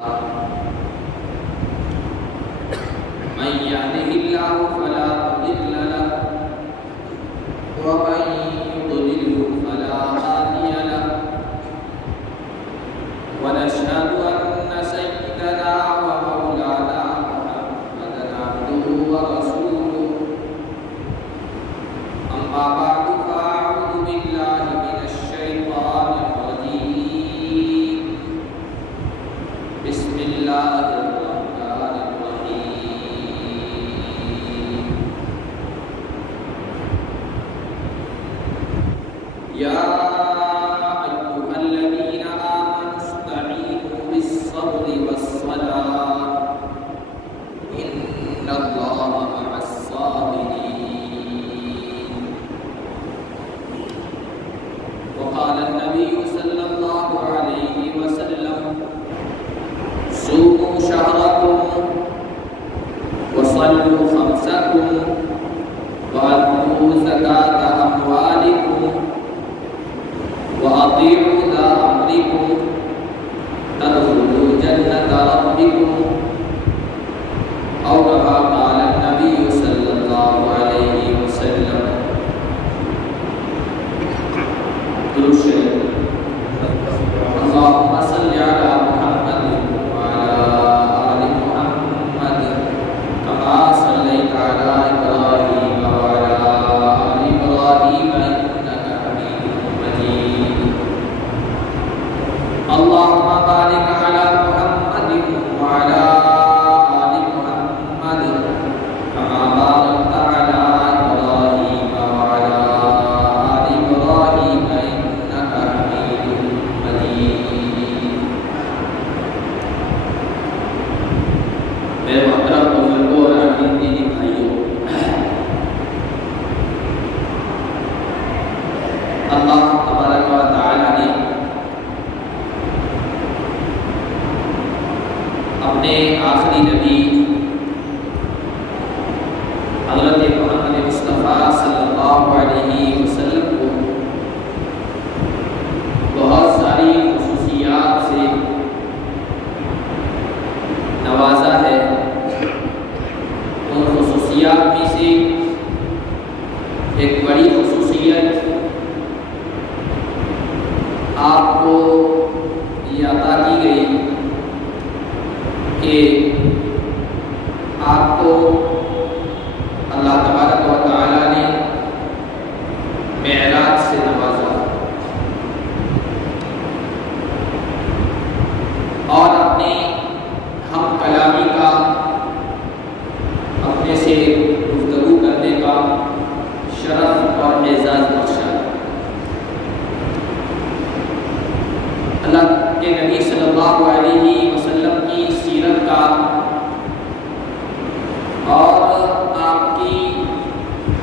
من يهده الله فلا مضل له ومن يضلله فلا هادي له ونشهد أن سيدنا ومولانا محمدا عبده ورسوله أما بعد فأعوذ بالله من الشيطان الرجيم بسم الله الرحمن الرحيم يا أيها الذين آمنوا استعينوا بالصبر والصلاة إن الله مع الصابرين وقال النبي صلى الله عليه وسلم صوموا شهركم وصلوا خمسكم وأدوا زكاة أموالكم وأطيعوا ذا أمركم تدخلوا جنة ربكم أو كما قال النبي صلى الله عليه وسلم. اللهم صل على محمد وعلى آل محمد كما صليت على إبراهيم وعلى آل إبراهيم إنك حميد مجيد. اللهم بارك على محمد وعلى آل محمد كما باركت على إبراهيم وعلى آل إبراهيم إنك حميد مجيد. میرے محترم بزرگوں اور عزیز دینی بھائیوں، اللہ تبارک و تعالی نے اپنے آخری نبی حضرت محمد مصطفیٰ صلی اللہ علیہ وسلم کو بہت ساری خصوصیات سے نوازا ہے. ان خصوصیات میں سے ایک بڑی خصوصیت آپ کو یہ عطا کی گئی کہ آپ کو اللہ تبارک و تعالی نے معراج سے نوازا اور اپنے ہم کلامی کا، اپنے سے گفتگو کرنے کا شرف اور اعزاز بخشا. اللہ کے نبی صلی اللہ علیہ وسلم کی سیرت کا اور آپ کی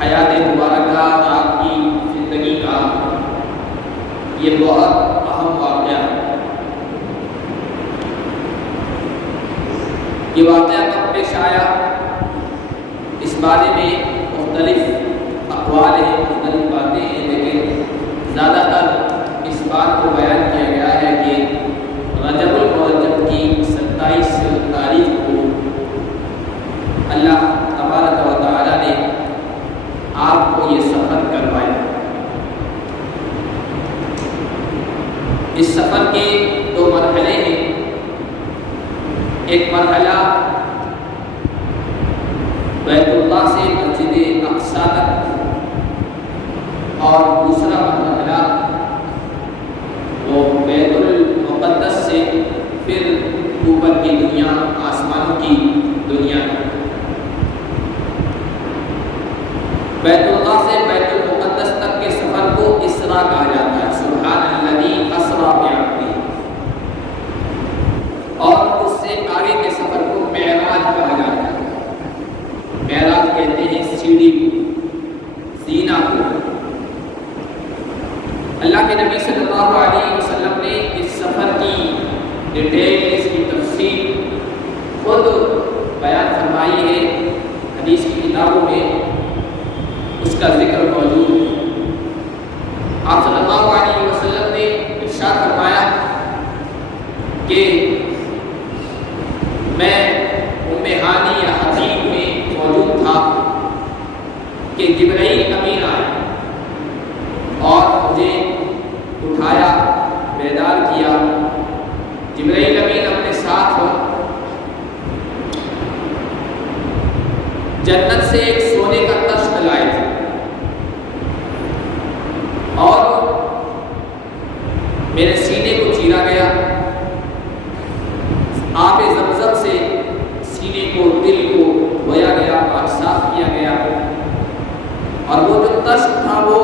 حیات مبارکہ، آپ کی زندگی کا یہ بہت اہم واقعہ ہے. یہ واقعہ کب پیش آیا، اس بارے میں مختلف اقوال ہیں، مختلف باتیں ہیں، لیکن زیادہ تر اس بات کو بیان کیا گیا ہے کہ رجب المرجب کی 27 تاریخ کو اللہ تبارک و تعالی نے آپ کو یہ سفر کروایا. اس سفر کے 2 مرحلے ہیں. ایک مرحلہ بیت اللہ سے مسجد اقصی تک اور دوسرا مرحلہ وہ بیت المقدس سے پھر اوپر کی دنیا، آسمانوں کی دنیا تک. بیت اللہ سے بیت المقدس تک کے سفر کو اسرا کہا جاتا ہے. سبحان الذی اسرا بعبدہ. اور اس سے آگے کے سفر کو معراج کہا جاتا ہے. معراج کہتے ہیں سیڑھی کو، زینہ کو. اللہ کے نبی صلی اللہ علیہ وسلم نے اس سفر کی ڈیٹیل، اس کی تفصیل خود بیان فرمائی ہے. حدیث کی کتابوں میں اس کا ذکر موجود ہے. آپ صلی اللہ علیہ وسلم نے ارشاد فرمایا کہ میں ام ہانی یا حتیم میں موجود تھا کہ جبرائیل امین آئے اور مجھے اٹھایا، بیدار کیا۔ جبرائیل امین اپنے ساتھ جنت سے ایک سونے کا تخت لائے تھے اور میرے سینے کو چیرا گیا، آب زمزم سے سینے کو، دل کو دھویا گیا، پاک صاف کیا گیا، اور وہ جو تخت تھا وہ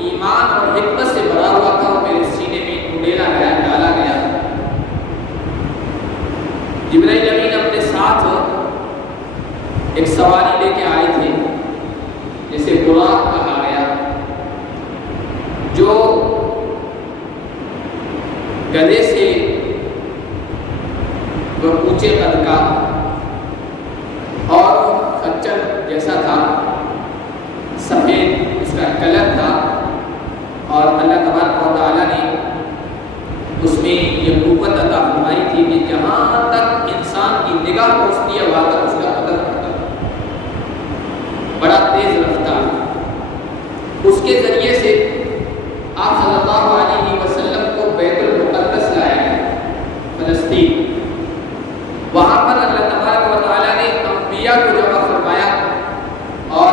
ایمان اور حکمت سے بھرا ہوا تھا، وہ میرے سینے میں اڈیلا گیا، ڈالا گیا۔ جبرائیل امین اپنے ساتھ ایک سواری لے کے آئے تھے جسے براق کہا گیا، جو گدھے سے وہ اونچے قد کا اور خچر جیسا تھا، سفید اس کا کلر تھا، اور اللہ تبارک و تعالیٰ نے اس میں یہ قوت عطا فرمائی تھی کہ جہاں تک انسان کی نگاہ پہنچتی ہے وہاں تک اس کا قدر کرتا ہے، بڑا تیز رفتار۔ اس کے ذریعے سے آپ صلی اللہ علیہ وسلم کو بیت المقدس لایا گیا، فلسطین۔ وہاں پر اللہ تبارک و تعالیٰ نے انبیاء کو جمع فرمایا، اور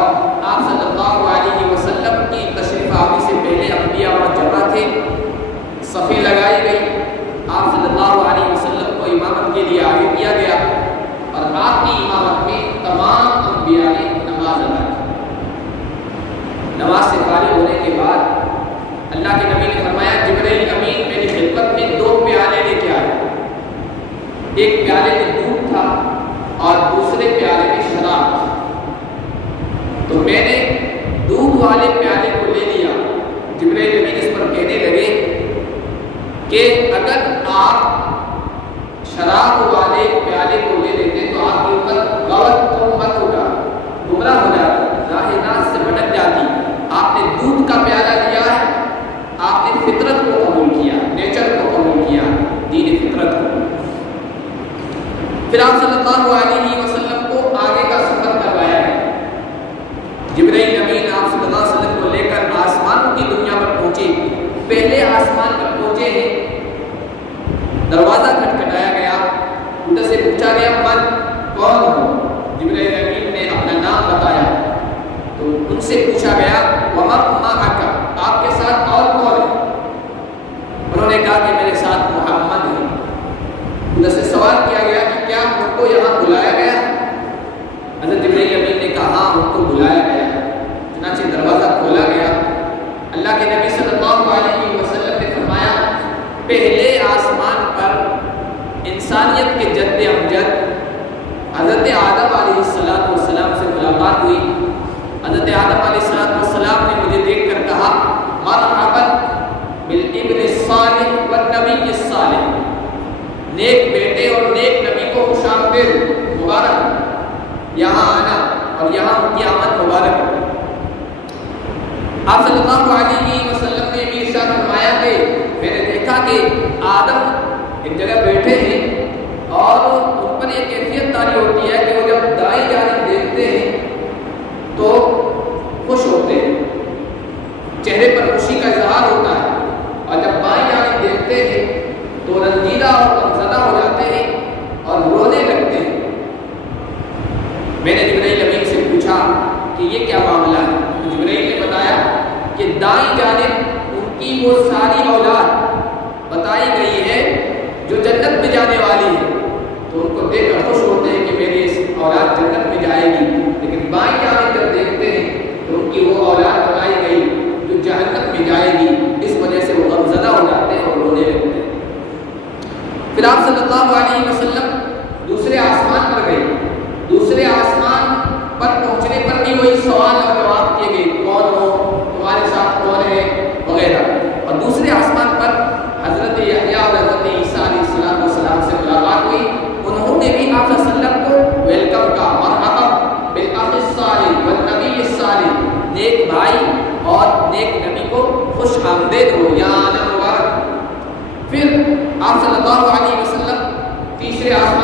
آپ صلی اللہ علیہ وسلم کی تشریف آوری سے پہلے انبیاء وہاں جمع تھے، صفیں لگائی گئی، آپ صلی اللہ علیہ وسلم کو امامت کے لیے آگے کیا گیا، اور آپ کی امامت میں تمام انبیاء نے نماز ادا کی۔ نماز سے فارغ ہونے کے بعد اللہ کے نبی نے فرمایا، جبرائیل امین میری خدمت میں 2 پیالے لے کے آئے، ایک پیالے میں دودھ تھا اور دوسرے پیالے میں شراب تھا۔ تو میں نے دودھ والے پیالے کو لے لیا۔ جبرائیل امین اس پر کہنے لگے کہ اگر آپ شراب والے پیالے کو لے لیتے تو آپ کی امت غلط امت ہوگا، گمراہ ہو جاتی، راہ راست سے بھٹک جاتی۔ آپ نے دودھ کا پیالہ لیا ہے، آپ نے فطرت کو قبول کیا، نیچر کو قبول کیا، دین فطرت کو۔ پھر آپ صلی اللہ علیہ وسلم کو آگے کا سفر کروایا ہے۔ جبرائیل امین آپ صلی اللہ علیہ وسلم کو لے کر آسمان کی دنیا پر پہنچے۔ پہلے آسمان پر پہنچے ہیں، دروازہ کھٹکھٹایا گیا، ادھر سے پوچھا گیا من کون ہو؟ جبرائیل امین نے اپنا نام بتایا، تو ان سے پوچھا گیا وَمَن مَعَكَ، آپ کے ساتھ اور کون ہے؟ انہوں نے کہا کہ میرے ساتھ محمد ہے۔ ادھر سے سوال کیا گیا کہ کیا ان کو یہاں بلایا گیا؟ حضرت جبرائیل امین نے کہا ہاں ان کو بلایا گیا۔ چنانچہ دروازہ کھولا گیا۔ اللہ کے نبی صلی اللہ علیہ وسلم نے فرمایا، پہلے آسمان پر انسانیت کے جد امجد حضرت آدم علیہ السلام سے ملاقات ہوئی۔ حضرت آدم علیہ السلام نے مجھے دیکھ کر کہا مرحبا بالابن الصالح والنبی الصالح، نیک بیٹے اور نیک نبی کو خوش آمدید، مبارک یہاں آنا اور یہاں ان کی آمد مبارک ہو۔ آپ صلی اللہ علیہ وسلم نے بھی ارشاد فرمایا کہ میں نے دیکھا کہ آدم ایک جگہ بیٹھے ہیں اور ان پر یہ کیفیت طاری ہوتی ہے کہ وہ جب دائیں جانب دیکھتے ہیں تو خوش ہوتے ہیں، چہرے پر خوشی کا اظہار ہوتا ہے، اور جب بائیں جانب دیکھتے ہیں تو رنجیدہ اور غمزدہ ہو جاتے ہیں اور رونے لگتے ہیں۔ میں نے جبرائیل امین سے پوچھا کہ یہ کیا معاملہ ہے؟ تو جبرائیل نے بتایا کہ دائیں جانب ان کی وہ ساری اولاد بتائی گئی ہے جو جنت میں جانے والی ہے، تو ان کو دیکھ کر خوش ہوتے ہیں کہ میری اس اولاد جنت میں جائے گی، لیکن بائیں جانب جب دیکھتے ہیں تو ان کی وہ اولاد بتائی گئی جو جہنم میں جائے گی، اس وجہ سے وہ غمزدہ ہو جاتے ہیں اور رونے لگتے ہیں۔ پھر آپ صلی اللہ علیہ وسلم دوسرے آسمان پر گئے۔ دوسرے آسمان پر پہنچنے پر بھی وہی سوال اور جواب کیے گئے، کون ہو، تمہارے ساتھ کون ہے وغیرہ۔ اور دوسرے آسمان پر حضرت یحییٰ اور حضرت عیسیٰ علیہ السلام سے ملاقات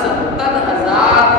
70,000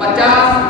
50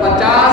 50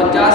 50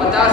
50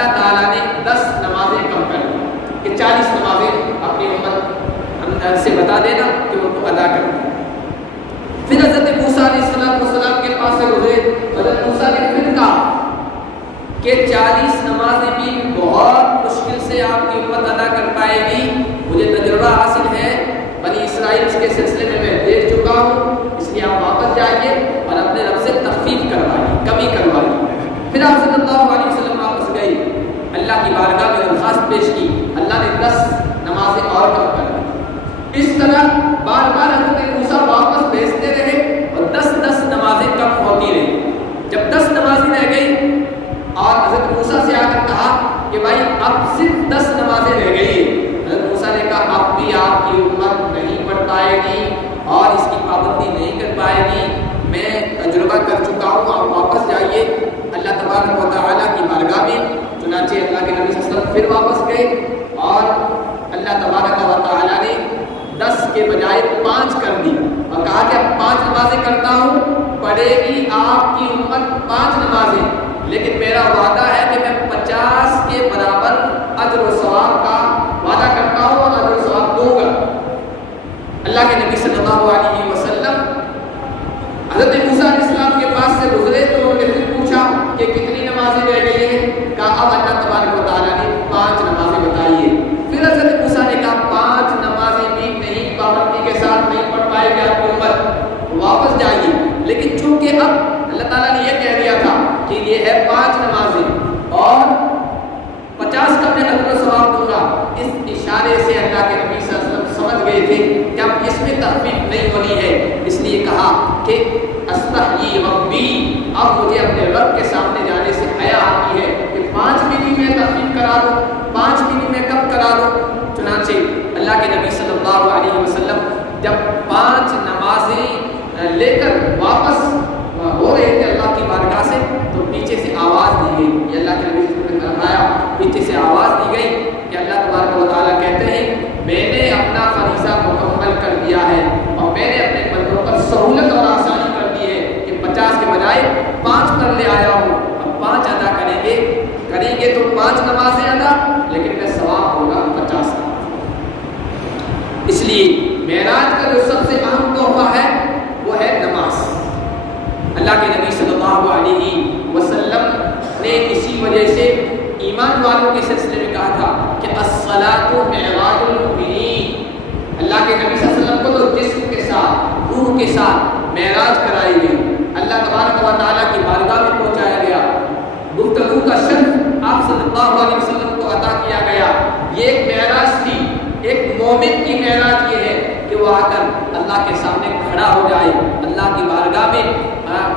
اللہ تعالیٰ نے 10 نمازیں کم کر دی کہ 40 نمازیں اپنی امت سے بتا دینا کہ ان کو ادا کر دیں۔ پھر حضرت موسیٰ علیہ السلام کے پاس سے گزرے، حضرت موسیٰ نے پھر کہا کہ 40 نمازیں بھی بہت مشکل سے آپ کی امت ادا کر پائے گی، مجھے تجربہ حاصل ہے، بنی اسرائیل کے سلسلے میں دیکھ چکا ہوں، اس لیے آپ واپس جائیے اور اپنے رب سے تخفیف کروائیے، کمی کروائیے۔ پھر آپ صلی اللہ علیہ وسلم واپس گئے، اللہ کی بارگاہ میں درخواست پیش کی، اللہ نے 10 نمازیں اور کم کر دی۔ اس طرح بار بار حضرت موسیٰ واپس بھیجتے رہے اور 10 نمازیں کم ہوتی رہی۔ جب 10 نمازیں رہ گئی اور حضرت موسیٰ سے آ کر کہا کہ بھائی اب صرف 10 نمازیں رہ گئی ہیں، حضرت موسیٰ نے کہا اب بھی آپ کی امت نہیں پڑھ پائے گی اور اس کی پابندی نہیں کر پائے گی، میں تجربہ کر چکا ہوں، آپ واپس جائیے اللہ تبارک و تعالیٰ کی بارگاہ میں۔ چنانچہ اللہ کے نبی صلی اللہ علیہ وسلم پھر واپس گئے اور اللہ تبارک و تعالیٰ نے 10 کے بجائے 5 کر دی اور کہا کہ اب 5 نمازیں کرتا ہوں، پڑھے گی آپ کی امت 5 نمازیں، لیکن میرا وعدہ ہے کہ میں 50 کے برابر اجر و ثواب کا وعدہ کرتا ہوں اور اجر و ثواب دوں گا۔ اللہ کے نبی صلی اللہ علیہ وسلم حضرت موسیٰ علیہ السلام کے پاس سے گزرے تو انہوں نے پھر پوچھا کہ کتنی نمازیں رہ گئی ہیں؟ کہا اب اللہ تبارک و تعالیٰ نے 5 نمازیں بتائیے۔ پھر حضرت موسیٰ نے کہا 5 نمازیں بھی نہیں، پابندی کے ساتھ نہیں پڑھ پائے گی آپ کی امت، واپس جائیے۔ لیکن چونکہ اب اللہ تعالیٰ نے یہ کہہ دیا تھا کہ یہ ہے 5 نمازیں اور 50 کا میں اجر و ثواب دوں گا، اس اشارے سے اللہ کے نبی صلی اللہ علیہ وسلم سمجھ گئے تھے کہ اب اس میں تخفیف نہیں ہونی ہے، اس لیے کہا کہ استحیی ربی، اب مجھے اپنے رب کے سامنے جانے سے حیا آتی ہے کہ 5 بھی میں تخفیف کرا دوں، 5 بھی میں کم کرا دوں۔ چنانچہ اللہ کے نبی صلی اللہ علیہ وسلم جب 5 نمازیں لے کر واپس ہو رہے تھے اللہ کی بارگاہ سے تو پیچھے سے آواز دی گئی، یہ اللہ کے نبی صلی اللہ علیہ وسلم نے فرمایا، پیچھے سے آواز دی گئی کہ اللہ تبارک و تعالیٰ کہتے ہیں میں نے اپنا فریضہ مکمل کر دیا ہے اور میں نے اپنے بندوں پر سہولت اور آسانی کر دی ہے کہ 50 کے بجائے 5 کر لے آیا ہوں، اب 5 ادا کریں گے تو 5 نمازیں ادا، لیکن میں ثواب ہوگا 50 کا۔ اس لیے معراج کا جو سب سے اہم تحفہ ہے وہ ہے نماز۔ اللہ کے نبی صلی اللہ علیہ وسلم نے اسی وجہ سے ایمان والوں کے سلسلے میں کہا تھا کہ الصلاۃ معراج المؤمنین، اللہ کے نبی صلی اللہ علیہ وسلم کو تو جسم کے ساتھ روح کے ساتھ معراج کرائی گئی، اللہ تبارک و تعالیٰ کی بارگاہ میں پہنچایا گیا، گفتگو کا شرف آپ صلی اللہ علیہ وسلم کو عطا کیا گیا۔ یہ ایک معراج تھی، ایک مومن کی معراج یہ ہے کہ وہ آ کر اللہ کے سامنے کھڑا ہو جائے، اللہ کی بارگاہ میں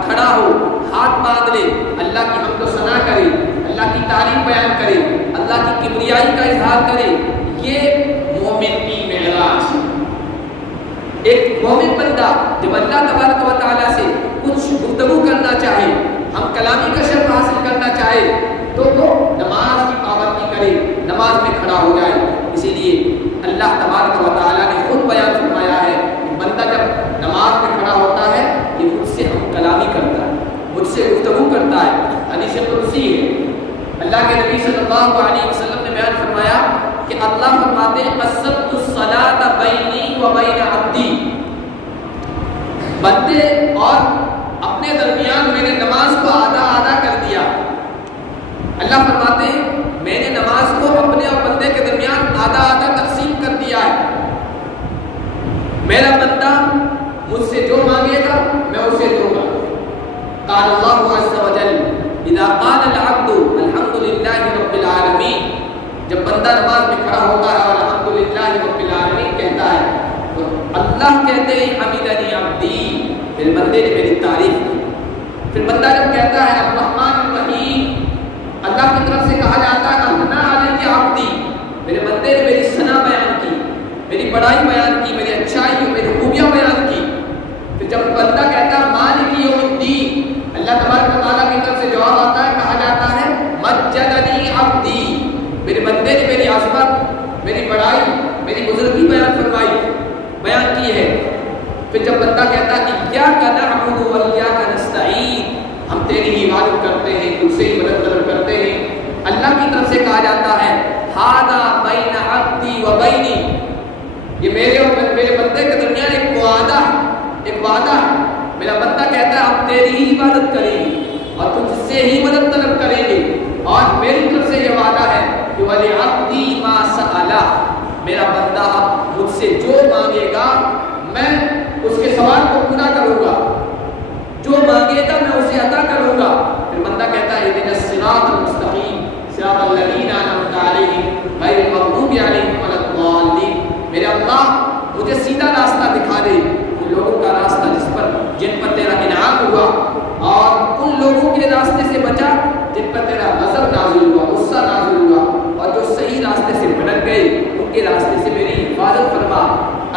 کھڑا ہو، ہاتھ باندھ لے، اللہ کی حمد و ثنا کرے، اللہ کی تعریف بیان کرے، اللہ کی کبریائی کا اظہار کرے، یہ مومن کی معراج۔ ایک مومن بندہ جب اللہ تبارک و تعالیٰ سے کچھ گفتگو کرنا چاہے، ہم کلامی کا شرف حاصل کرنا چاہے تو وہ نماز کی پابندی کرے، نماز میں کھڑا ہو جائے۔ اسی لیے اللہ تبارک و تعالیٰ نے خود بیان فرمایا ہے کہ بندہ جب نماز میں کھڑا ہوتا ہے یہ مجھ سے ہم کلامی کرتا ہے، مجھ سے گفتگو کرتا ہے، حدیث قدسی ہے۔ اللہ کے نبی صلی اللہ علیہ وسلم نے بیان فرمایا کہ اللہ فرماتے ہیں قسمت الصلاۃ بینی و بین عبدی، بندے اور اپنے درمیان میں نے نماز کو آدھا کر دیا۔ اللہ فرماتے ہیں میں نے نماز کو اپنے اور بندے کے درمیان آدھا تقسیم کر دیا ہے، میرا بندہ مجھ سے جو مانگے گا میں اسے دوں گا۔ قال اللہ عز وجل اذا قال العبد الحمد للہ رب العالمین، جب بندہ نماز میں کھڑا ہوتا ہے اور الحمد للہ رب العالمین کہتا ہے تو اللہ کہتے ہیں حمیدنی عبدی، میرے بندے نے میری تعریف کی۔ پھر بندہ جب کہتا ہے الرحمن الرحیم، اللہ کی طرف سے کہا جاتا ہے اثنا علیہ عبدی، میرے بندے نے میری ثنا بیان کی، میری بڑائی بیان کی، میری اچھائی اور میری خوبیاں بیان کی۔ پھر جب بندہ کہتا ہے مالک یوم الدین، اللہ تبارک و تعالیٰ کی طرف سے جواب آتا ہے، کہا جاتا ہے مجدنی عبدی، میرے بندے نے میری عظمت، میری بڑائی، میری بزرگی بیان کی ہے۔ پھر جب بندہ کہتا ہے ایاک نعبد و ایاک نستعین، ہم تیری ہی عبادت کرتے ہیں، تجھ سے ہی مدد طلب کرتے ہیں، اللہ اللہ کی طرف سے کہا جاتا ہے ھذا بین عبدی و بینی، یہ میرے اور میرے بندے کے درمیان ایک وعدہ ہے، میرا بندہ کہتا ہے اب تیری ہی عبادت کریں گے اور تجھ سے ہی مدد طلب کریں گے، اور میری طرف سے یہ وعدہ ہے کہ وَلِعَبْدِي مَا سَأَلَ، میرا بندہ اب مجھ سے جو مانگے گا میں اس کے سوال کو پورا کروں گا، جو مانگے گا میں اسے عطا کروں گا۔ پھر بندہ کہتا ہے اهْدِنَا الصِّرَاطَ الْمُسْتَقِيمَ صِرَاطَ الَّذِينَ أَنْعَمْتَ عَلَيْهِمْ غَيْرِ الْمَغْضُوبِ عَلَيْهِمْ وَلَا الضَّالِّينَ، میرے اللہ مجھے سیدھا راستہ دکھا دے، ان لوگوں کا راستہ جن پر تیرا انعام ہوا، اور ان لوگوں کے راستے سے بچا جن پر تیرا غضب نازل ہوا، غصہ نازل ہوا، اور جو صحیح راستے سے بھٹک گئے ان کے راستے سے میری حفاظت فرما۔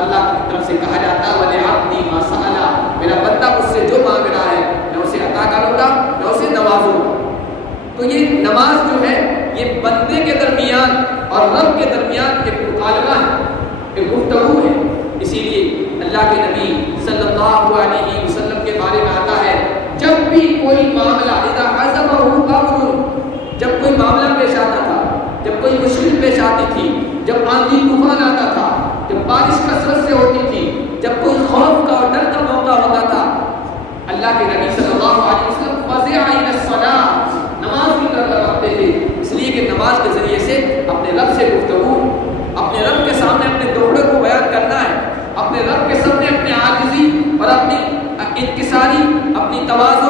اللہ کی طرف سے کہا جاتا ہے وَلِعَبْدِي مَا سَأَلَ، میرا بندہ مجھ سے جو مانگ رہا ہے میں اسے عطا کروں گا، میں اسے نوازوں گا۔ تو یہ نماز جو ہے یہ بندے کے درمیان اور رب کے درمیان ایک مکالمہ ہے، ایک گفتگو ہے۔ اسی لیے اللہ کے نبی صلی اللہ علیہ وسلم کے بارے میں آتا ہے جب بھی کوئی معاملہ اذا عزمہ امر، جب کوئی معاملہ پیش آتا تھا، جب کوئی مشکل پیش آتی تھی، جب آندھی طوفان آتا تھا، جب بارش کثرت سے ہوتی تھی، جب کوئی خوف کا اور ڈر کا موقع ہوتا تھا، اللہ کے نبی صلی اللہ علیہ وسلم فزع الی الصلاۃ، نماز کی طرف لپکتے تھے، اس لیے کہ نماز کے ذریعے سے اپنے رب سے گفتگو، اپنے رب کے سامنے اپنے دوڑے کو بیان کرنا ہے، اپنے رب کے سامنے اپنے عاجزی اور اپنی انکساری، اپنی تواضع